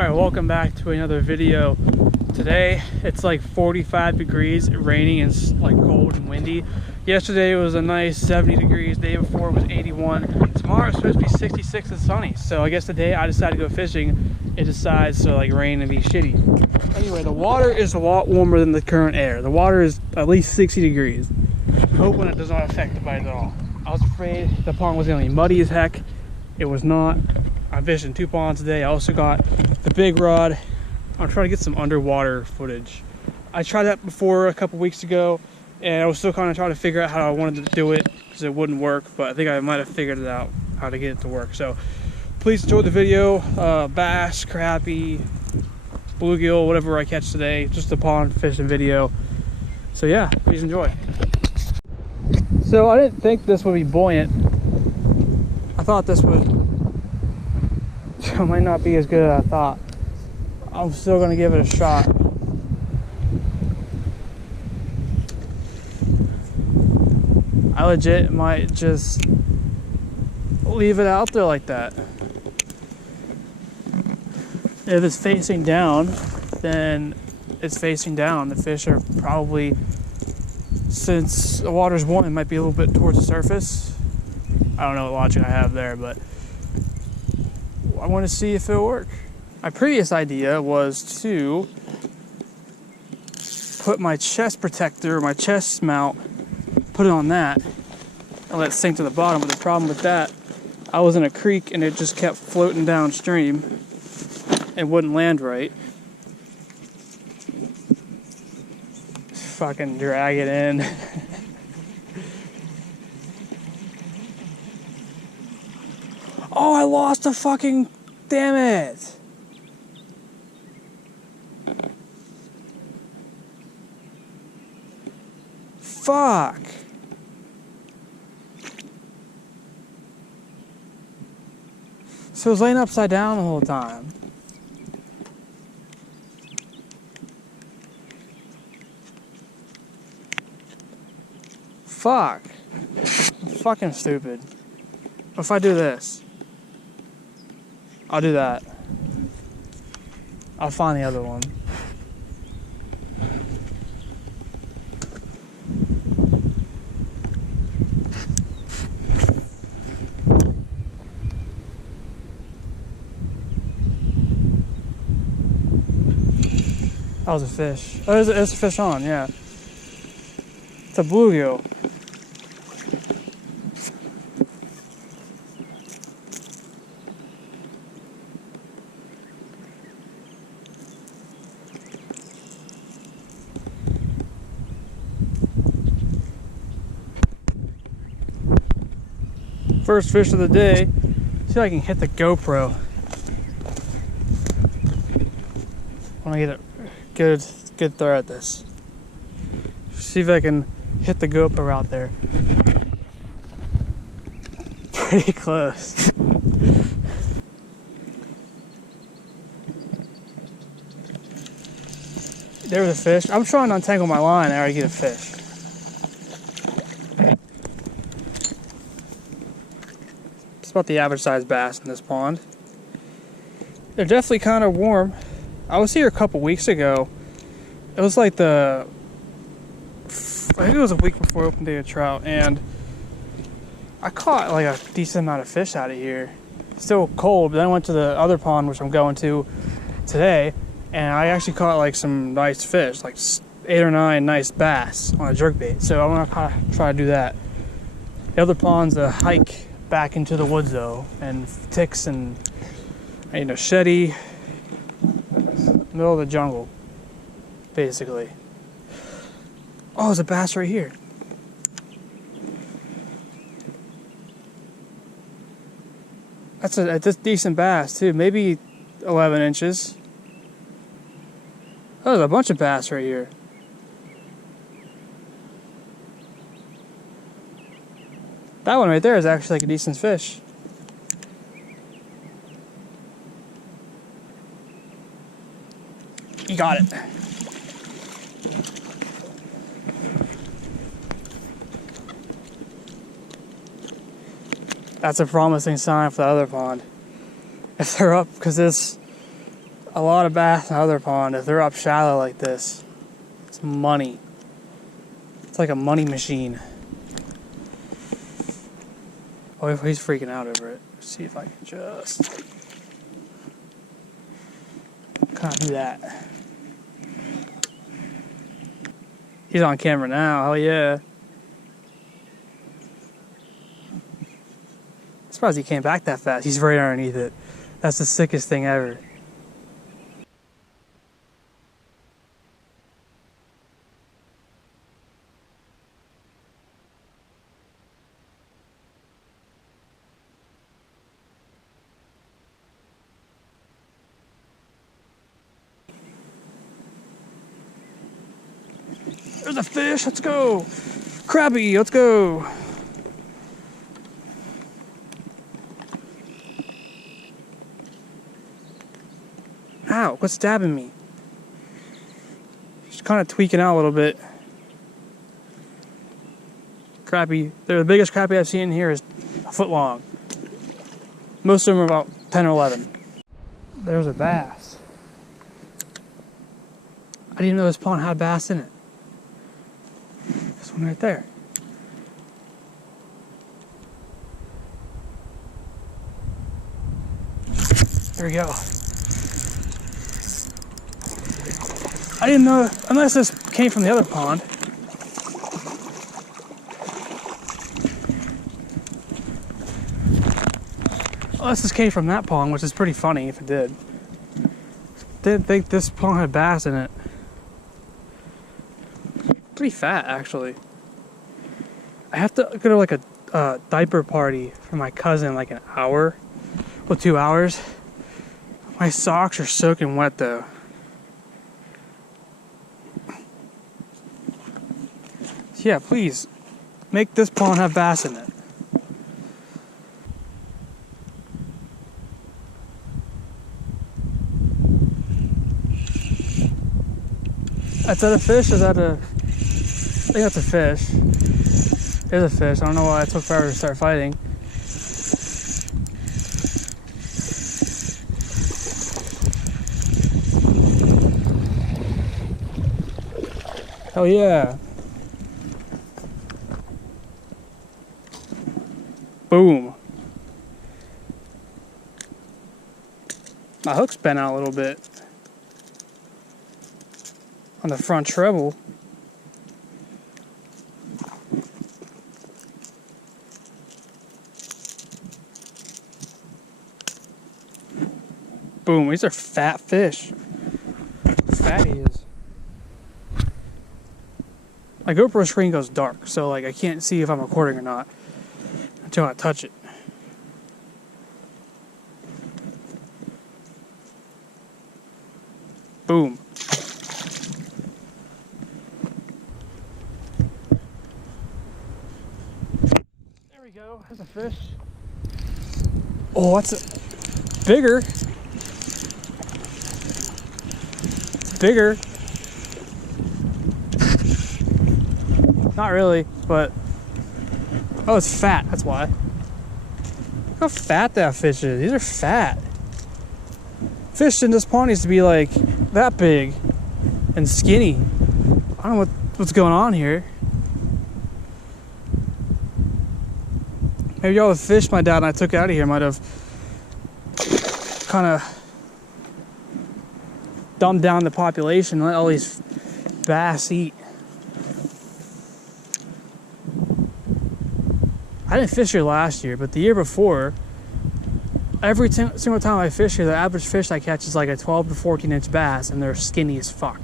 Alright, welcome back to another video. Today it's like 45 degrees, raining and like cold and windy. Yesterday it was a nice 70 degrees, the day before it was 81. Tomorrow it's supposed to be 66 and sunny. So I guess today I decided to go fishing. It decides to like rain and be shitty. Anyway, the water is a lot warmer than the current air. The water is at least 60 degrees. Hoping it does not affect the bite at all. I was afraid the pond was gonna be muddy as heck. It was not. I fished in 2 ponds today. I also got the big rod. I'm trying to get some underwater footage. I tried that before a couple weeks ago, and I was still kind of trying to figure out how I wanted to do it because it wouldn't work, but I think I might have figured it out how to get it to work. So please enjoy the video. Bass, crappie, bluegill, whatever I catch today, just a pond fishing video. So yeah, please enjoy. So I didn't think this would be buoyant. I thought this would it might not be as good as I thought. I'm still gonna give it a shot. I legit might just leave it out there like that. If it's facing down, then it's facing down. The fish are probably, since the water's warm, it might be a little bit towards the surface. I don't know what logic I have there, but I want to see if it'll work. My previous idea was to put my chest protector, my chest mount, put it on that and let it sink to the bottom. But the problem with that, I was in a creek and it just kept floating downstream and wouldn't land right. Fucking drag it in. Oh, I lost a fucking... Damn it! Fuck! So it was laying upside down the whole time. Fuck. I'm fucking stupid. What if I do this? I'll do that. I'll find the other one. That was a fish. Oh, there's a fish on, yeah. It's a bluegill. First fish of the day. See if I can hit the GoPro. I want to get a good throw at this. See if I can hit the GoPro out there. Pretty close. There was a fish. I'm trying to untangle my line and I already get a fish. It's about the average size bass in this pond. They're definitely kind of warm. I was here a couple weeks ago. It was like I think it was a week before open day of trout, and I caught like a decent amount of fish out of here. Still cold, but then I went to the other pond, which I'm going to today, and I actually caught like some nice fish, like 8 or 9 nice bass on a jerkbait. So I'm gonna kind of try to do that. The other pond's a hike back into the woods though, and ticks and shetty, middle of the jungle, basically. Oh, there's a bass right here. That's a decent bass too, maybe 11 inches. Oh, there's a bunch of bass right here. That one right there is actually like a decent fish. You got it. That's a promising sign for the other pond. If they're up, because it's a lot of bass in the other pond. If they're up shallow like this, it's money. It's like a money machine. Oh, he's freaking out over it. Let's see if I can just kind of do that. He's on camera now. Hell yeah. I'm surprised he came back that fast. He's right underneath it. That's the sickest thing ever. There's a fish, let's go. Crabby, let's go. Ow, what's stabbing me? Just kind of tweaking out a little bit. Crappie, they're the biggest crappie I've seen in here is a foot long. Most of them are about 10 or 11. There's a bass. I didn't even know this pond had bass in it. This one right there. There we go. I didn't know, unless this came from the other pond. Unless this came from that pond, which is pretty funny if it did. Didn't think this pond had bass in it. Pretty fat, actually. I have to go to like a diaper party for my cousin in like an hour. Well, 2 hours. My socks are soaking wet though. Yeah, please make this pond have bass in it. Is that a fish? Is that a... I think that's a fish. There's a fish. I don't know why it took forever to start fighting. Hell yeah. Boom. My hook's bent out a little bit on the front treble. Boom, these are fat fish. Fat he is. My GoPro screen goes dark, so like I can't see if I'm recording or not until I touch it. Boom. There we go. There's a fish. Oh, that's a bigger. It's bigger. Not really, but oh, it's fat. That's why. Look how fat that fish is. These are fat. Fish in this pond used to be like that big and skinny. I don't know what's going on here. Maybe all the fish my dad and I took out of here might have kind of dumbed down the population and let all these bass eat. I didn't fish here last year, but the year before, every single time I fish here, the average fish I catch is like a 12 to 14 inch bass, and they're skinny as fuck.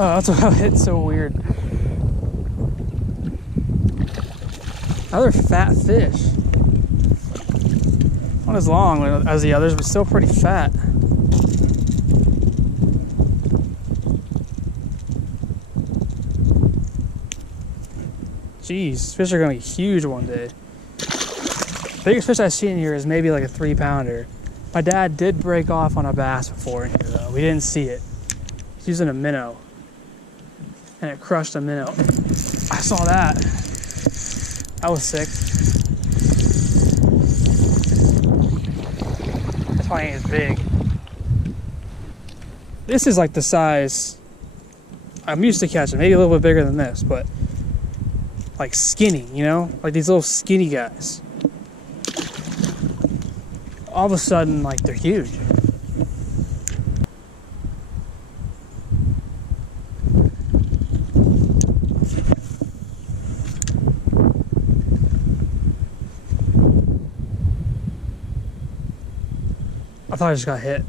Oh, that's what hit so weird. Another fat fish. Not as long as the others, but still pretty fat. Jeez, fish are gonna be huge one day. The biggest fish I've seen here is maybe like a 3-pounder. My dad did break off on a bass before in here though. We didn't see it. He's using a minnow. And it crushed a minnow. I saw that. That was sick. That's why it ain't as big. This is like the size I'm used to catching, maybe a little bit bigger than this, but like skinny, you know? Like these little skinny guys. All of a sudden, like, they're huge. I thought I just got hit.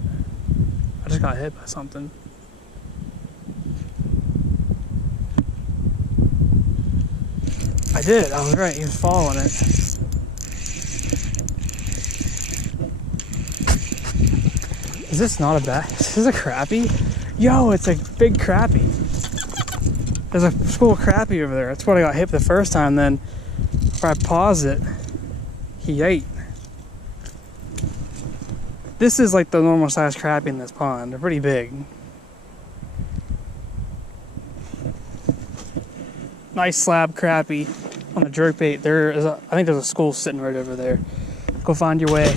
I just got hit by something. I did. I was right. He was following it. Is this not a bass? Is this a crappie? Yo, it's a big crappie. There's a school of crappie over there. That's what I got hit the first time. Then, if I paused it, he ate. This is like the normal size crappie in this pond. They're pretty big. Nice slab crappie on the jerkbait. There is I think there's a school sitting right over there. Go find your way.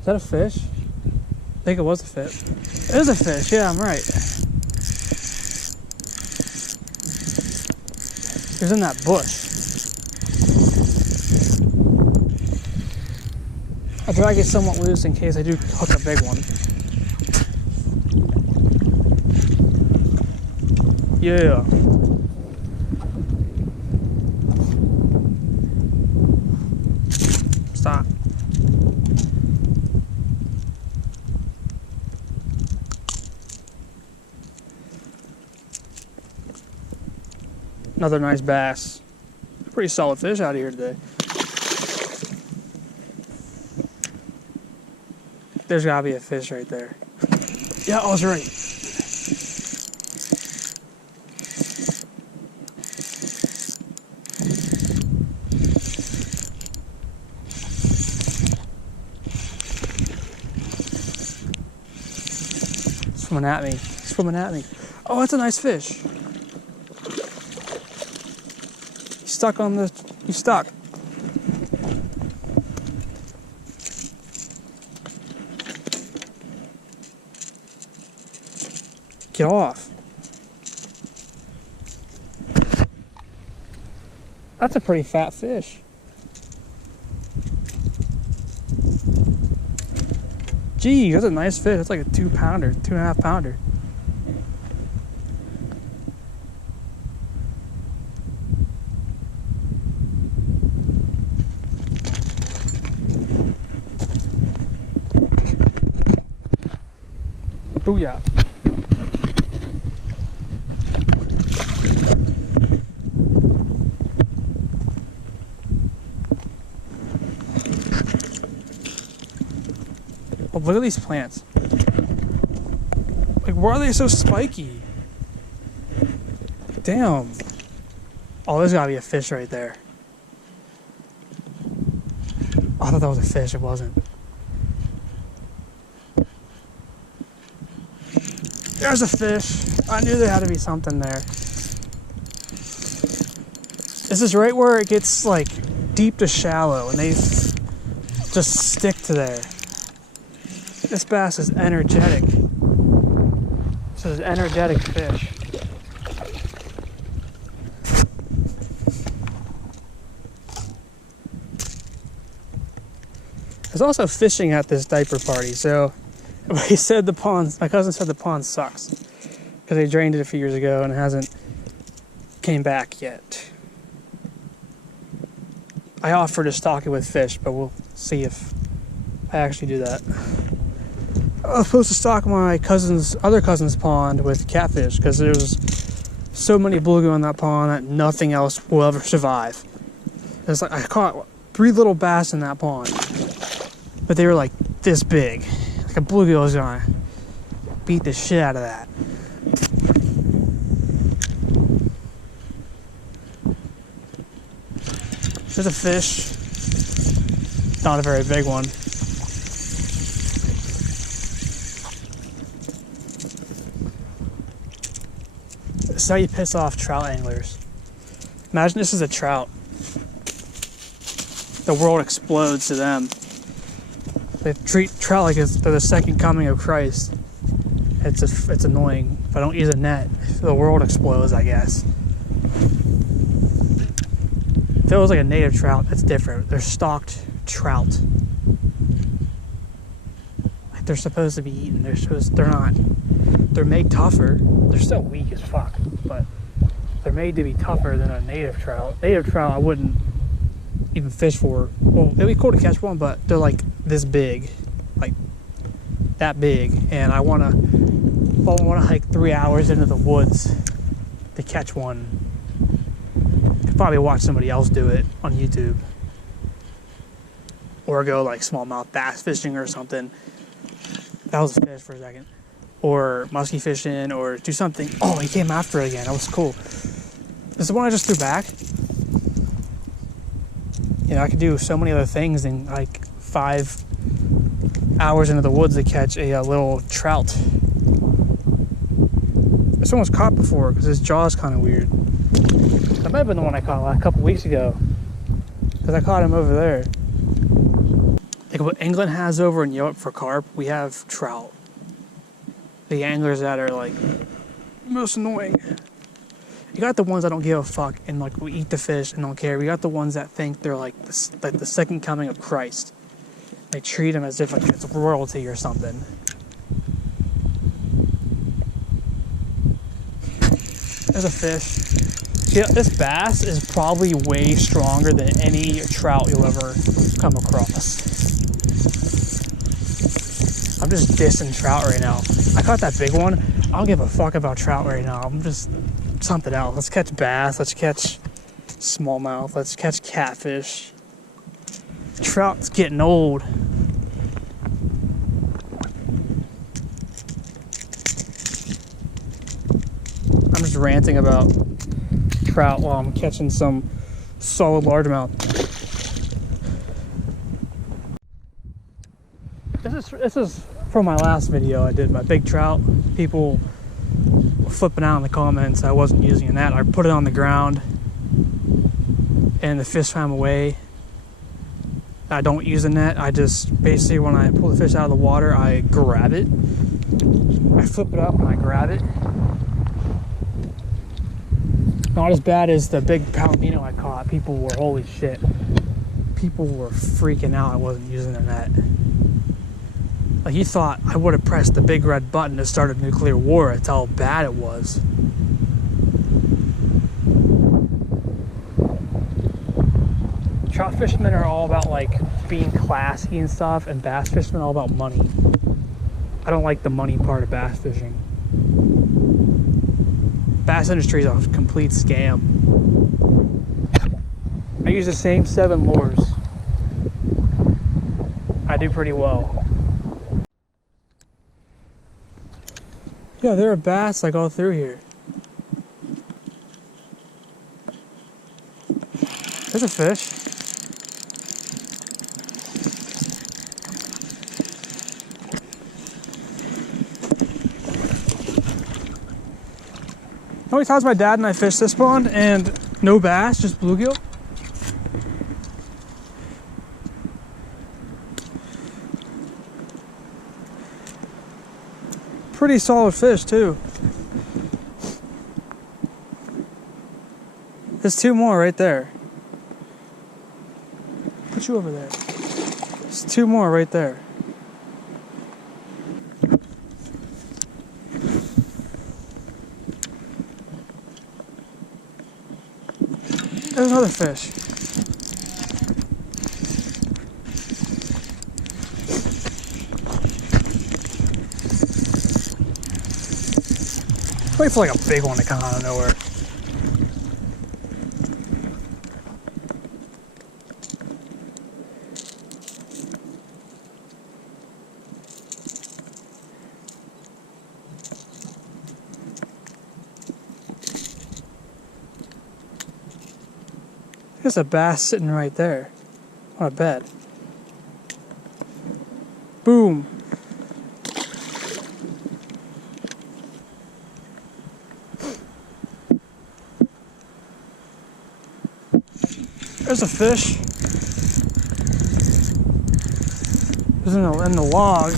Is that a fish? I think it was a fish. It is a fish, yeah, I'm right. He was in that bush. I'll drag it somewhat loose in case I do hook a big one. Yeah. Stop. Another nice bass. Pretty solid fish out of here today. There's gotta be a fish right there. Yeah, I was right. Swimming at me. Swimming at me. Oh, that's a nice fish. He's stuck on the... He's stuck. Get off. That's a pretty fat fish. Gee, that's a nice fish. That's like a 2-pounder, 2.5 pounder. Booyah. Oh, look at these plants. Like, why are they so spiky? Damn. Oh, there's gotta be a fish right there. Oh, I thought that was a fish. It wasn't. There's a fish. I knew there had to be something there. This is right where it gets, like, deep to shallow, and they just stick to there. This bass is energetic. This is an energetic fish. There's also fishing at this diaper party, so he said the pond, my cousin said the pond sucks because they drained it a few years ago and it hasn't came back yet. I offered to stock it with fish, but we'll see if I actually do that. I was supposed to stock my other cousin's pond with catfish because there was so many bluegill in that pond that nothing else will ever survive. It's like I caught 3 little bass in that pond, but they were like this big. Like a bluegill is gonna beat the shit out of that. There's a fish. Not a very big one. This is how you piss off trout anglers. Imagine this is a trout. The world explodes to them. They treat trout like they're the second coming of Christ. It's annoying. If I don't use a net, the world explodes, I guess. If it was like a native trout, that's different. They're stocked trout. Like they're supposed to be eaten. They're not. They're made tougher. They're still weak as fuck, but they're made to be tougher than a native trout. Native trout I wouldn't even fish for. Well, it'd be cool to catch one, but they're like this big, like that big, and I want to hike 3 hours into the woods to catch one. Could probably watch somebody else do it on YouTube, or go like smallmouth bass fishing or something. That was a fish for a second, or musky fishing, or do something. Oh, he came after it again. That was cool. This is the one I just threw back. You know, I could do so many other things in like 5 hours into the woods to catch a little trout. This one was caught before because his jaw is kind of weird. That might have been the one I caught a couple weeks ago, because I caught him over there. Like what England has over in Europe for carp, we have trout. The anglers that are like most annoying. You got the ones that don't give a fuck and like will eat the fish and don't care. We got the ones that think they're like the second coming of Christ. They treat them as if like it's royalty or something. There's a fish. Yeah, this bass is probably way stronger than any trout you'll ever come across. I'm just dissing trout right now. I caught that big one. I don't give a fuck about trout right now. I'm just something else. Let's catch bass. Let's catch smallmouth. Let's catch catfish. Trout's getting old. I'm just ranting about trout while I'm catching some solid largemouth. This is from my last video I did, my big trout. People were flipping out in the comments I wasn't using a net. I put it on the ground and the fish swam away. I don't use a net. I just basically, when I pull the fish out of the water, I grab it. I flip it up and I grab it. Not as bad as the big palomino I caught. People were, holy shit. People were freaking out I wasn't using a net. Like, you thought I would have pressed the big red button to start a nuclear war. That's how bad it was. Trout fishermen are all about like being classy and stuff, and bass fishermen are all about money. I don't like the money part of bass fishing. Bass industry is a complete scam. I use the same 7 lures. I do pretty well. Yeah, there are bass like all through here. There's a fish. How many times my dad and I fished this pond and no bass, just bluegill? Pretty solid fish too. There's 2 more right there. Put you over there. There's 2 more right there. There's another fish. Wait for like a big one to come out of nowhere. There's a bass sitting right there on a bed. Boom. There's a fish. It was in the log.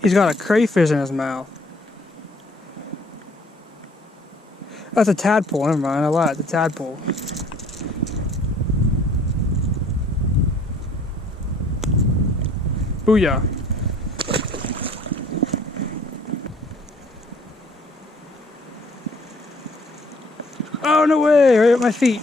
He's got a crayfish in his mouth. That's a tadpole, never mind, I lied, the tadpole. Booyah. Oh, no way, right at my feet.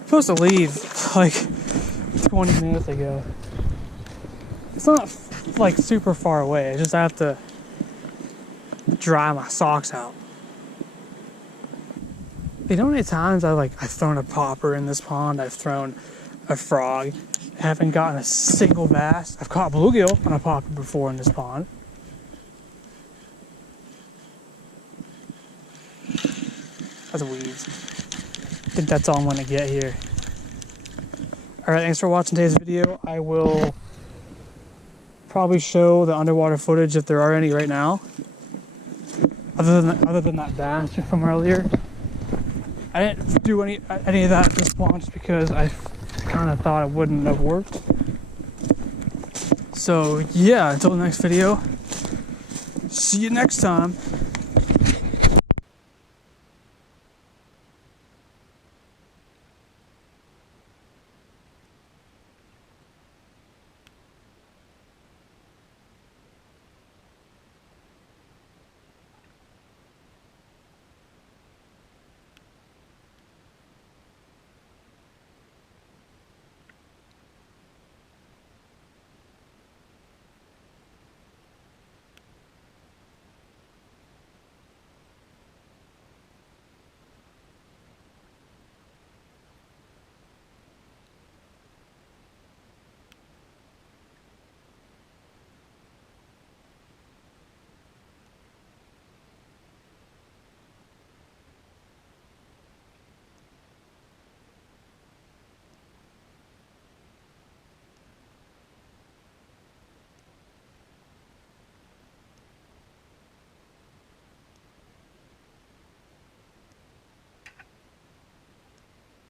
I'm supposed to leave like 20 minutes ago. It's not like super far away, I just have to dry my socks out. You know how many times I've thrown a popper in this pond, I've thrown a frog, I haven't gotten a single bass. I've caught bluegill on a popper before in this pond. That's weeds. I think that's all I'm gonna get here. Alright, thanks for watching today's video. I will probably show the underwater footage if there are any right now. Other than that bass from earlier. I didn't do any of that at this pond just because I kind of thought it wouldn't have worked. So yeah, until the next video, see you next time.